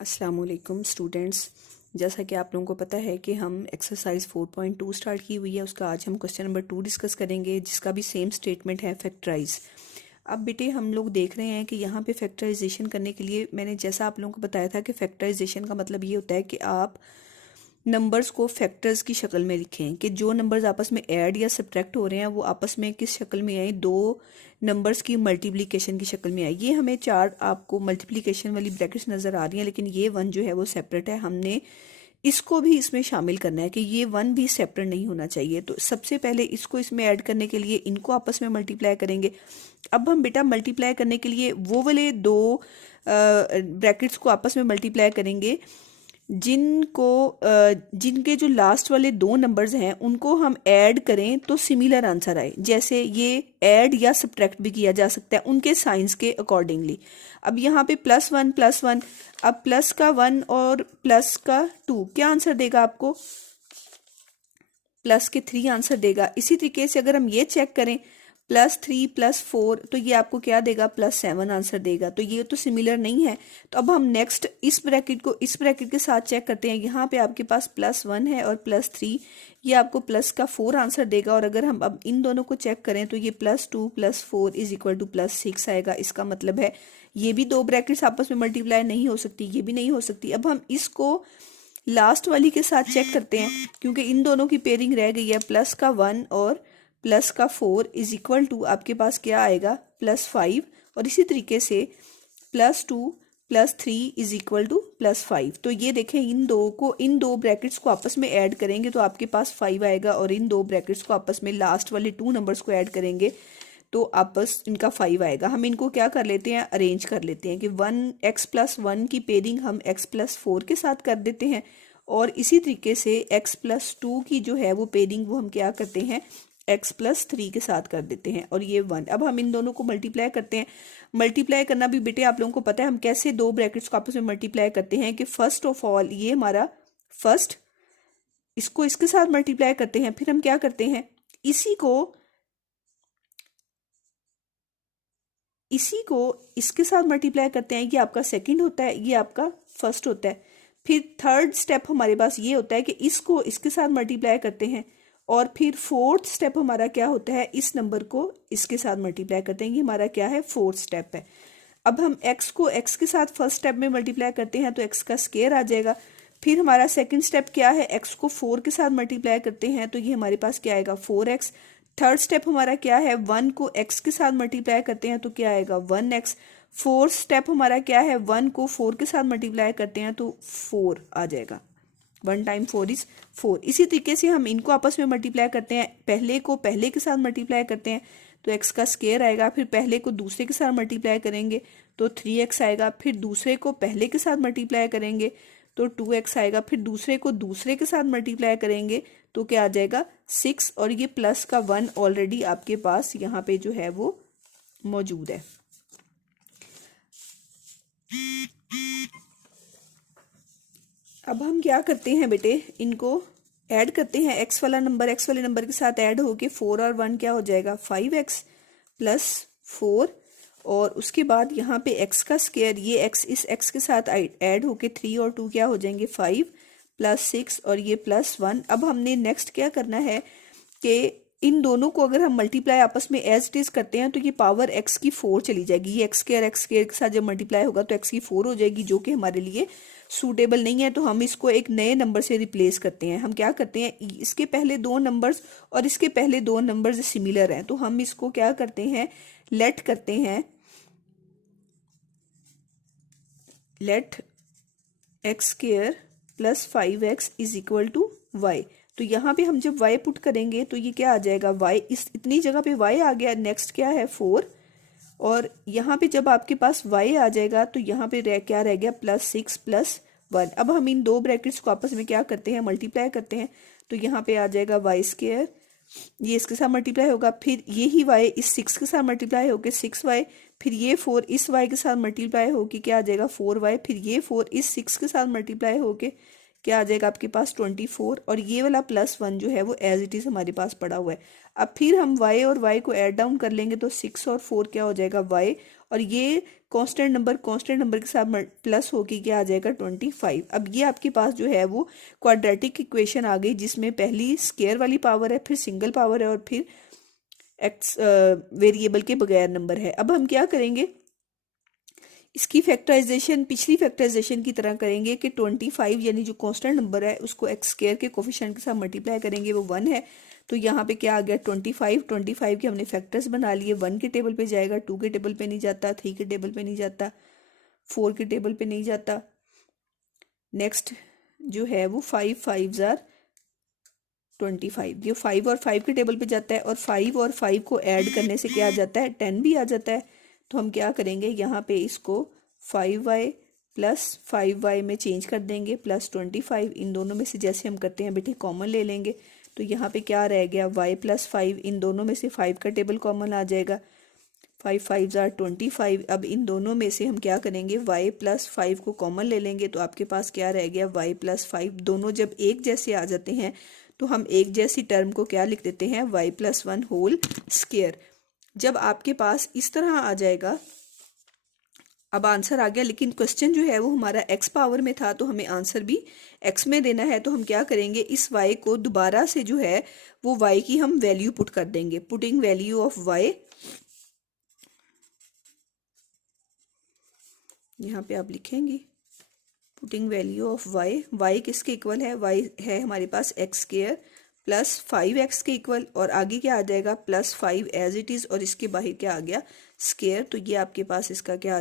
अस्सलाम वालेकुम स्टूडेंट्स। जैसा कि आप लोगों को पता है कि हम एक्सरसाइज 4.2 स्टार्ट की हुई है, उसका आज हम क्वेश्चन नंबर 2 डिस्कस करेंगे, जिसका भी सेम स्टेटमेंट है फैक्टराइज। अब बेटे हम लोग देख रहे हैं कि यहाँ पे फैक्टराइजेशन करने के लिए मैंने जैसा आप लोगों को बताया था कि फैक्टराइजेशन का मतलब ये होता है कि आप नंबर्स को फैक्टर्स की शक्ल में लिखें, कि जो नंबर्स आपस में ऐड या सब्ट्रैक्ट हो रहे हैं वो आपस में किस शक्ल में आए, दो नंबर्स की मल्टीप्लिकेशन की शक्ल में आए। ये हमें चार आपको मल्टीप्लिकेशन वाली ब्रैकेट्स नज़र आ रही हैं, लेकिन ये वन जो है वो सेपरेट है। हमने इसको भी इसमें शामिल करना है कि ये वन भी सेपरेट नहीं होना चाहिए। तो सबसे पहले इसको इसमें ऐड करने के लिए इनको आपस में मल्टीप्लाई करेंगे। अब हम बेटा मल्टीप्लाई करने के लिए वो वाले दो ब्रैकेट्स को आपस में मल्टीप्लाई करेंगे जिनके जो लास्ट वाले दो नंबर्स हैं उनको हम ऐड करें तो सिमिलर आंसर आए। जैसे ये ऐड या सब्ट्रैक्ट भी किया जा सकता है उनके साइंस के अकॉर्डिंगली। अब यहाँ पे +1 अब प्लस का 1 और प्लस का 2 क्या आंसर देगा आपको? प्लस के 3 आंसर देगा। इसी तरीके से अगर हम ये चेक करें +3 +4 तो ये आपको क्या देगा? +7 आंसर देगा। तो ये तो सिमिलर नहीं है। तो अब हम नेक्स्ट इस ब्रैकेट को इस ब्रैकेट के साथ चेक करते हैं। यहाँ पे आपके पास +1 है और +3, ये आपको प्लस का 4 आंसर देगा। और अगर हम अब इन दोनों को चेक करें तो ये +2 +4 = +6 आएगा। इसका मतलब है ये भी दो ब्रैकेट्स आपस में मल्टीप्लाई नहीं हो सकती, ये भी नहीं हो सकती। अब हम इसको लास्ट वाली के साथ चेक करते हैं, क्योंकि इन दोनों की पेयरिंग रह गई है। प्लस का 1 और प्लस का 4 = आपके पास क्या आएगा? +5। और इसी तरीके से +2 +3 = +5। तो ये देखें इन दो ब्रैकेट्स को आपस में ऐड करेंगे तो आपके पास 5 आएगा, और इन दो ब्रैकेट्स को आपस में लास्ट वाले 2 नंबर्स को ऐड करेंगे तो आपस इनका 5 आएगा। हम इनको क्या कर लेते हैं? अरेंज कर लेते हैं कि x+1 की पेयरिंग हम x+4 के साथ कर देते हैं, और इसी तरीके से x+2 की जो है वो पेयरिंग वो हम क्या करते हैं? x+3 के साथ कर देते हैं, और ये 1। अब हम इन दोनों को मल्टीप्लाई करते हैं। मल्टीप्लाई करना भी बेटे आप लोगों को पता है हम कैसे दो ब्रैकेट्स को आपस में मल्टीप्लाई करते हैं, कि फर्स्ट ऑफ ऑल ये हमारा फर्स्ट, इसको इसके साथ मल्टीप्लाई करते हैं। फिर हम क्या करते हैं? इसी को इसके साथ मल्टीप्लाई करते हैं। ये आपका सेकंड होता है, ये आपका फर्स्ट होता है। फिर थर्ड स्टेप हमारे पास ये होता है कि इसको इसके साथ मल्टीप्लाई करते हैं, और फिर फोर्थ स्टेप हमारा क्या होता है? इस नंबर को इसके साथ मल्टीप्लाई करते हैं। ये हमारा क्या है? फोर्थ स्टेप है। अब हम x को x के साथ फर्स्ट स्टेप में मल्टीप्लाई करते हैं तो x का स्क्वायर आ जाएगा। फिर हमारा सेकंड स्टेप क्या है? x को 4 के साथ मल्टीप्लाई करते हैं तो ये हमारे पास क्या आएगा? 4x। थर्ड स्टेप हमारा क्या है? 1 को x के साथ मल्टीप्लाई करते हैं तो क्या आएगा? 1x। फोर्थ स्टेप हमारा क्या है? 1 को 4 के साथ मल्टीप्लाई करते हैं तो 4 आ जाएगा। 1 × 4 = 4। इसी तरीके से हम इनको आपस में मल्टीप्लाई करते हैं। पहले को पहले के साथ मल्टीप्लाई करते हैं तो x का स्क्वायर आएगा। फिर पहले को दूसरे के साथ मल्टीप्लाई करेंगे तो 3x आएगा। फिर दूसरे को पहले के साथ मल्टीप्लाई करेंगे तो 2x आएगा। फिर दूसरे को दूसरे के साथ मल्टीप्लाई करेंगे तो क्या आ जाएगा? 6। और ये प्लस का 1 ऑलरेडी आपके पास यहाँ पे जो है वो मौजूद है। अब हम क्या करते हैं बेटे? इनको ऐड करते हैं। x वाला नंबर x वाले नंबर के साथ ऐड होके 4 और 1 क्या हो जाएगा? 5x + 4। और उसके बाद यहाँ पे x का स्क्वायर, ये x इस x के साथ ऐड होके 3 और 2 क्या हो जाएंगे? 5 + 6 और ये +1। अब हमने नेक्स्ट क्या करना है कि इन दोनों को अगर हम मल्टीप्लाई आपस में एज इट इज करते हैं तो ये पावर x की 4 चली जाएगी। ये x स्क्वायर के साथ जब मल्टीप्लाई होगा तो x की 4 हो जाएगी, जो कि हमारे लिए सूटेबल नहीं है। तो हम इसको एक नए नंबर से रिप्लेस करते हैं। हम क्या करते हैं? इसके पहले दो नंबर्स और इसके पहले दो नंबर्स सिमिलर हैं तो हम इसको क्या करते हैं? लेट करते हैं, लेट x² + 5x = y। तो यहाँ पे हम जब y पुट करेंगे तो ये क्या आ जाएगा? y इतनी जगह पे y आ गया। नेक्स्ट क्या है? 4। और यहाँ पे जब आपके पास y आ जाएगा तो यहाँ पे क्या रह गया? +6 + 1। अब हम इन दो ब्रैकेट्स को आपस में क्या करते हैं? मल्टीप्लाई करते हैं। तो यहाँ पे आ जाएगा y², ये इसके साथ मल्टीप्लाई होगा। फिर ये ही y इस 6 के साथ मल्टीप्लाई होके 6y। फिर ये 4 इस y के साथ मल्टीप्लाई होके क्या आ जाएगा? 4y। फिर ये 4 इस 6 के साथ मल्टीप्लाई होके क्या आ जाएगा आपके पास? 24। और ये वाला +1 जो है वो एज इट इज हमारे पास पड़ा हुआ है। अब फिर हम y और y को ऐड डाउन कर लेंगे तो 6 और 4 क्या हो जाएगा? y। और ये कांस्टेंट नंबर के साथ प्लस होके क्या आ जाएगा 25। अब ये आपके पास जो है वो क्वाड्रेटिक इक्वेशन आ गई, जिसमें पहली स्क्वायर वाली पावर है, फिर सिंगल पावर है और फिर एक्स वेरिएबल के बगैर नंबर है। अब हम क्या करेंगे, इसकी फैक्टराइजेशन पिछली फैक्टराइजेशन की तरह करेंगे कि 25 यानी जो कांस्टेंट नंबर है उसको एक्स स्क्वायर के कोफिशिएंट के साथ मल्टीप्लाई करेंगे, वो 1 है। तो यहाँ पे क्या आ गया 25 के हमने फैक्टर्स बना लिए। 1 के टेबल पे जाएगा, 2 के टेबल पे नहीं जाता, 3 के टेबल पे नहीं जाता, 4 के टेबल पे नहीं जाता। नेक्स्ट जो है वो 5 5 जार 25, ये 5 और 5 के टेबल पे जाता है और 5 और 5 को ऐड करने से क्या आ जाता है 10 भी आ जाता है। तो हम क्या करेंगे यहाँ पे इसको 5y प्लस 5y में चेंज कर देंगे प्लस 25। इन दोनों में से जैसे हम करते हैं बेटे कॉमन ले लेंगे, तो यहाँ पे क्या रह गया y प्लस 5। इन दोनों में से 5 का टेबल कॉमन आ जाएगा, 5 5 जार 25। अब इन दोनों में से हम क्या करेंगे y प्लस 5 को कॉमन ले लेंगे, तो आपके पास क्या रह गया y प्लस 5। दोनों जब एक जैसे आ जाते हैं तो हम एक जैसी टर्म को क्या लिख देते हैं y प्लस 1 होल स्क्वायर। जब आपके पास इस तरह आ जाएगा, अब आंसर आ गया, लेकिन क्वेश्चन जो है वो हमारा x पावर में था तो हमें आंसर भी x में देना है। तो हम क्या करेंगे, इस y को दोबारा से जो है वो y की हम वैल्यू पुट कर देंगे। पुटिंग वैल्यू ऑफ y, यहाँ पे आप लिखेंगे पुटिंग वैल्यू ऑफ y किसके इक्वल है, y है हमारे पास एक्स स्क्वायर प्लस 5x के इक्वल, और आगे क्या आ जाएगा प्लस 5 एज इट इज, और इसके बाहर क्या आ गया स्क्वायर। तो ये आपके पास इसका क्या